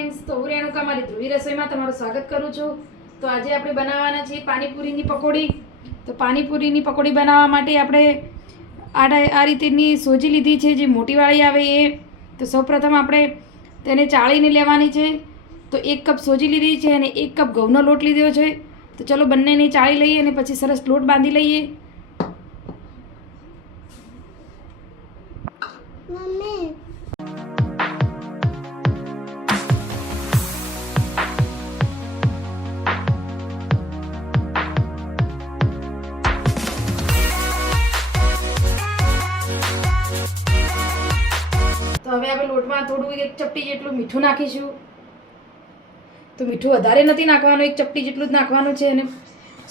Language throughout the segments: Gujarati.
ફ્રેન્ડ્સ, તો હું રેણુકા મારી ધ્રુવી રસોઈમાં તમારું સ્વાગત કરું છું. તો આજે આપણે બનાવવાના છીએ પાણીપુરીની પકોડી. તો પાણીપુરીની પકોડી બનાવવા માટે આપણે આ રીતેની સોજી લીધી છે, જે મોટીવાળી આવે એ. તો સૌપ્રથમ આપણે તેને ચાળીને લેવાની છે. તો 1 કપ સોજી લીધી છે અને 1 કપ ઘઉંનો લોટ લીધો છે. તો ચલો બંનેને ચાળી લઈએ અને પછી સરસ લોટ બાંધી લઈએ. તો હવે આપણે લોટમાં થોડું 1 ચપટી જેટલું મીઠું નાખીશું. તો મીઠું વધારે નથી નાખવાનું, 1 ચપટી જેટલું જ નાખવાનું છે. અને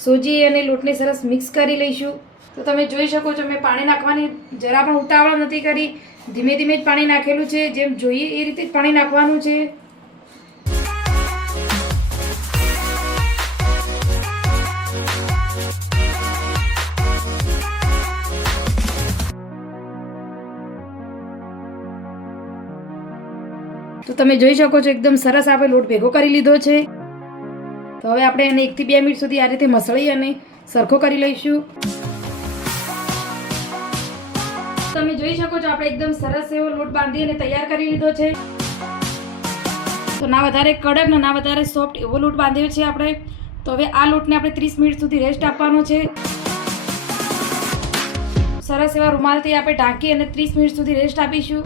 સોજી અને લોટને સરસ મિક્સ કરી લઈશું. તો તમે જોઈ શકો છો, મેં પાણી નાખવાની જરા પણ ઉતાવળ નથી કરી. ધીમે ધીમે જ પાણી નાખેલું છે, જેમ જોઈએ એ રીતે જ પાણી નાખવાનું છે. તો તમે જોઈ શકો છો, એકદમ સરસ આપણે લોટ ભેગો કરી લીધો છે. તો હવે આપણે એને 1 થી 2 મિનિટ સુધી આ રીતે મસળી અને સરખો કરી લઈશું. તમે જોઈ શકો છો, આપણે એકદમ સરસ એવો લોટ બાંધી અને તૈયાર કરી લીધો છે. તો ના વધારે કડક ને ના વધારે સોફ્ટ એવો લોટ બાંધ્યો છે આપણે. તો હવે આ લોટને આપણે 30 મિનિટ સુધી રેસ્ટ આપવાનો છે. સરસ એવા રૂમાલથી આપણે ઢાંકી અને 30 મિનિટ સુધી રેસ્ટ આપીશું.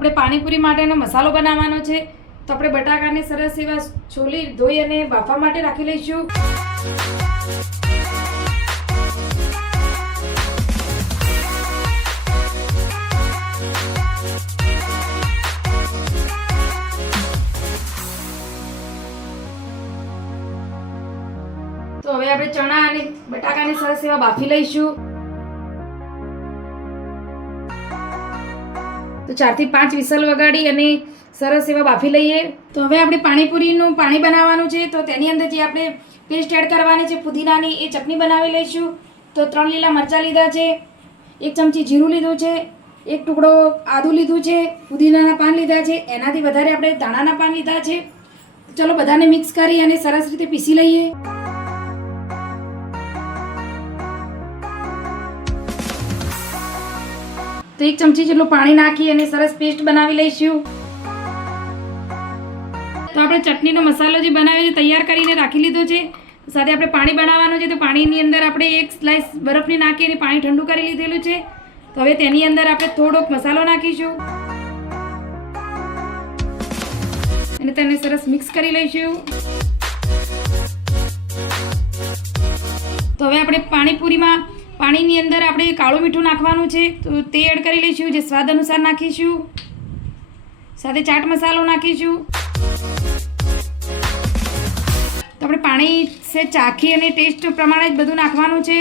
આપણે પાણીપુરી માટેનો મસાલો બનાવવાનો છે. તો આપણે બટાકાને સરસ એવા છોલી ધોઈ અને બાફવા માટે રાખી લઈશું. તો હવે આપણે ચણા અને બટાકાને સરસ એવા બાફી લઈશું. તો 4 થી 5 વિસલ વગાડી અને સરસ એવા બાફી લઈએ. તો હવે આપણે પાણીપુરીનું પાણી બનાવવાનું છે. તો તેની અંદર જે આપણે પેસ્ટ એડ કરવાની છે પુદીનાની, એ ચટણી બનાવી લઈશું. તો 3 લીલા મરચાં લીધા છે, 1 ચમચી જીરું લીધું છે, 1 ટુકડો આદું લીધું છે, પુદીનાના પાન લીધા છે, એનાથી વધારે આપણે ધાણાના પાન લીધા છે. ચલો બધાને મિક્સ કરી અને સરસ રીતે પીસી લઈએ. તો 1 ચમચી જેટલું પાણી નાખી અને સરસ પેસ્ટ બનાવી લઈશું. તો આપણે ચટણીનો મસાલો જે બનાવીને તૈયાર કરીને રાખી લીધો છે. સાથે આપણે પાણી બનાવવાનું છે. તો પાણીની અંદર આપણે 1 સ્લાઇસ બરફની નાખી અને પાણી ઠંડુ કરી લીધેલું છે. તો હવે તેની અંદર આપણે થોડોક મસાલો નાખીશું અને તેને સરસ મિક્સ કરી લઈશું. તો હવે આપણે પાણીની અંદર આપણે કાળું મીઠું નાખવાનું છે. તો તે એડ કરી લઈશું, જે સ્વાદ અનુસાર નાખીશું. સાથે ચાટ મસાલો નાખીશું. તો આપણે પાણી સે ચાખી અને ટેસ્ટ પ્રમાણે જ બધું નાખવાનું છે.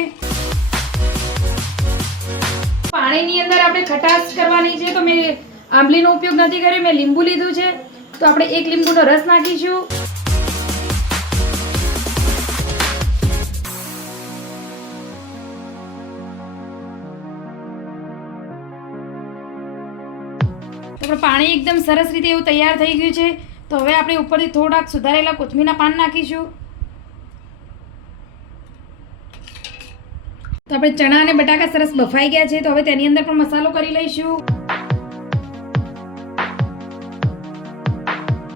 પાણીની અંદર આપણે ખટાશ કરવાની છે. તો મેં આંબલીનો ઉપયોગ નથી કર્યો, મેં લીંબુ લીધું છે. તો આપણે 1 લીંબુનો રસ નાખીશું. તો પાણી એકદમ સરસ રીતે એવું તૈયાર થઈ ગયું છે. તો હવે આપણે ઉપરથી થોડાક સુધારેલા કોથમીરના પાન નાખીશું. તો આપણે ચણા અને બટાકા સરસ બફાઈ ગયા છે. તો હવે તેની અંદર પણ મસાલો કરી લઈશું.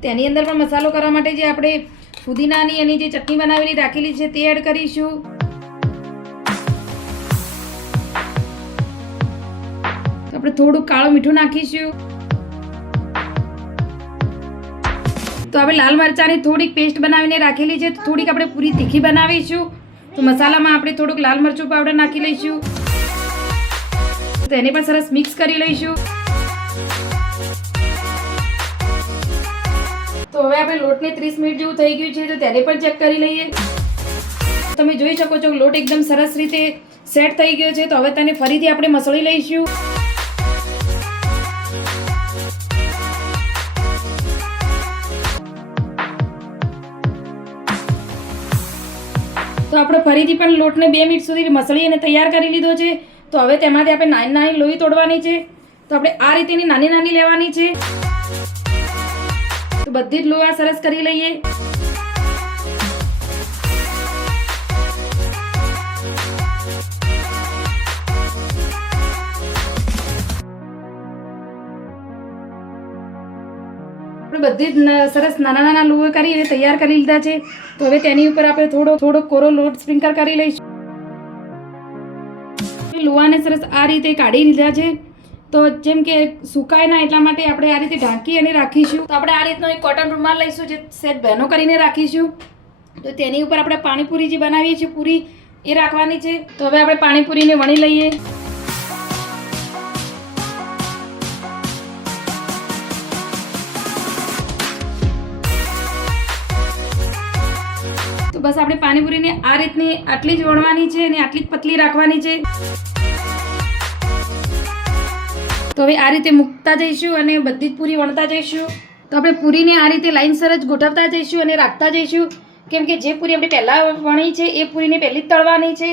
તેની અંદર પણ મસાલો કરવા માટે જે આપણે પુદીનાની અને જે ચટણી બનાવેલી રાખેલી છે તે એડ કરીશું. તો આપણે થોડું કાળું મીઠું નાખીશું. તો આપણે લાલ મરચાંની થોડીક પેસ્ટ બનાવીને રાખેલી છે. થોડીક આપણે પૂરી તીખી બનાવીશું. તો મસાલામાં આપણે થોડુંક લાલ મરચું પાવડર નાખી લઈશું. તો એને પણ સરસ મિક્સ કરી લઈશું. તો હવે આપણે લોટને 30 મિનિટ જેવું થઈ ગયું છે. તો તેને પણ ચેક કરી લઈએ. તમે જોઈ શકો છો, લોટ એકદમ સરસ રીતે સેટ થઈ ગયો છે. તો હવે તેને ફરીથી આપણે મસળી લઈશું. તો આપણે ફરીથી પણ લોટને 2 મિનિટ સુધી મસળી અને તૈયાર કરી લીધો છે. તો હવે તેમાંથી આપણે નાની નાની લોહી તોડવાની છે. તો આપણે આ રીતેની નાની નાની લેવાની છે. બધી જ લોહા સરસ કરી લઈએ. બધી જ સરસ નાના નાના લુવા કરી અને તૈયાર કરી લીધા છે. તો હવે તેની ઉપર આપણે થોડો કોરો લોટ સ્પ્રિંકલ કરી લઈશું. લુવાને સરસ આ રીતે કાઢી લીધા છે. તો જેમ કે સુકાય ના એટલા માટે આપણે આ રીતે ઢાંકી અને રાખીશું. તો આપણે આ રીતનો એક કોટન રૂમાલ લઈશું જે સેજ બહેનો કરીને રાખીશું. તો તેની ઉપર આપણે પાણીપુરી જે બનાવીએ છીએ પૂરી એ રાખવાની છે. તો હવે આપણે પાણીપુરીને વણી લઈએ. તો બસ આપણે પાણીપુરીને આ રીતની આટલી જ વણવાની છે અને આટલી જ પતલી રાખવાની છે. તો હવે આ રીતે મૂકતા જઈશું અને બધી જ પૂરી વણતા જઈશું. તો આપણે પૂરીને આ રીતે લાઈનસર જ ગોઠવતા જઈશું અને રાખતા જઈશું, કેમ કે જે પૂરી આપણે પહેલાં વણી છે એ પૂરીને પહેલી જ તળવાની છે.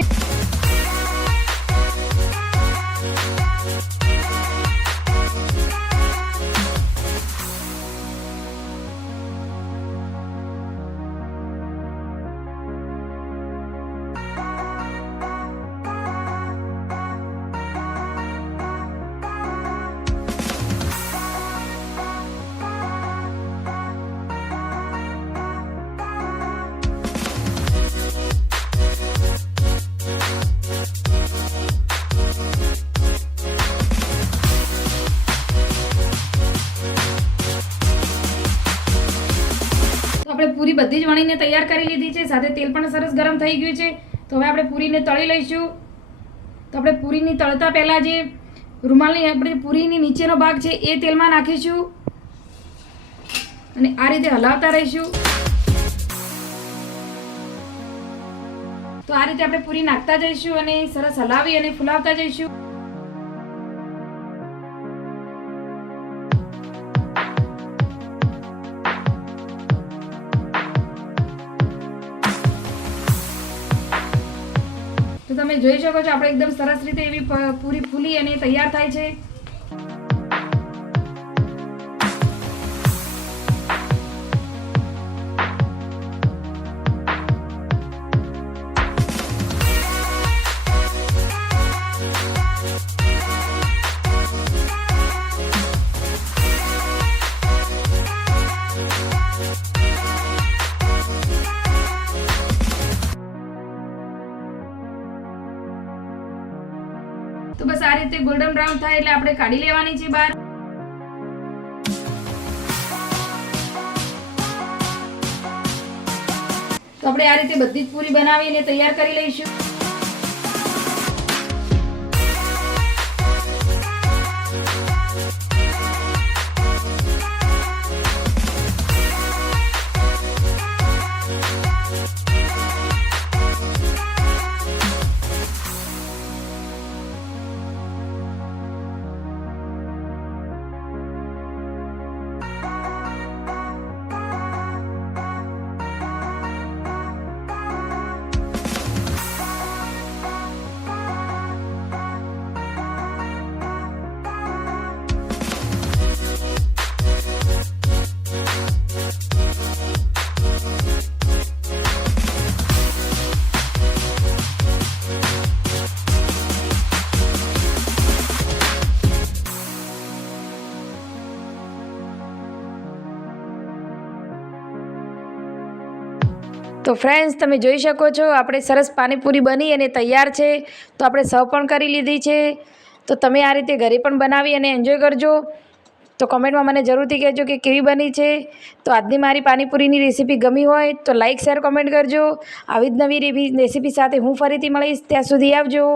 આપણે પૂરી બધી જ વણીને તૈયાર કરી લીધી છે. સાથે તેલ પણ સરસ ગરમ થઈ ગયું છે. તો હવે આપણે પૂરીને તળી લઈશું. તો આપણે પૂરીની તળતા પહેલાં જે રૂમાલની આપણે પૂરીની નીચેનો ભાગ છે એ તેલમાં નાખીશું અને આ રીતે હલાવતા રહીશું. તો આ રીતે આપણે પૂરી નાખતા જઈશું અને સરસ હલાવી અને ફુલાવતા જઈશું. તો તમે જોઈ શકો છો આપણે એકદમ સરસ રીતે એવી પૂરી ફૂલી અને તૈયાર થાય છે. તો બસ આ રીતે ગોલ્ડન બ્રાઉન થાય એટલે આપણે કાઢી લેવાની છે બહાર. તો આપણે આ રીતે બધી જ પૂરી બનાવીને તૈયાર કરી લઈશું. તો ફ્રેન્ડ્સ તમે જોઈ શકો છો આપણે સરસ પાણીપુરી બની અને તૈયાર છે. તો આપણે સર્વ પણ કરી લીધી છે. તો તમે આ રીતે ઘરે પણ બનાવી અને એન્જોય કરજો. તો કમેન્ટમાં મને જરૂરથી કહેજો કે કેવી બની છે. તો આજની મારી પાણીપુરીની રેસીપી ગમી હોય તો લાઇક શેર કોમેન્ટ કરજો. આવી જ નવી રેસીપી સાથે હું ફરીથી મળીશ. ત્યાં સુધી આવજો.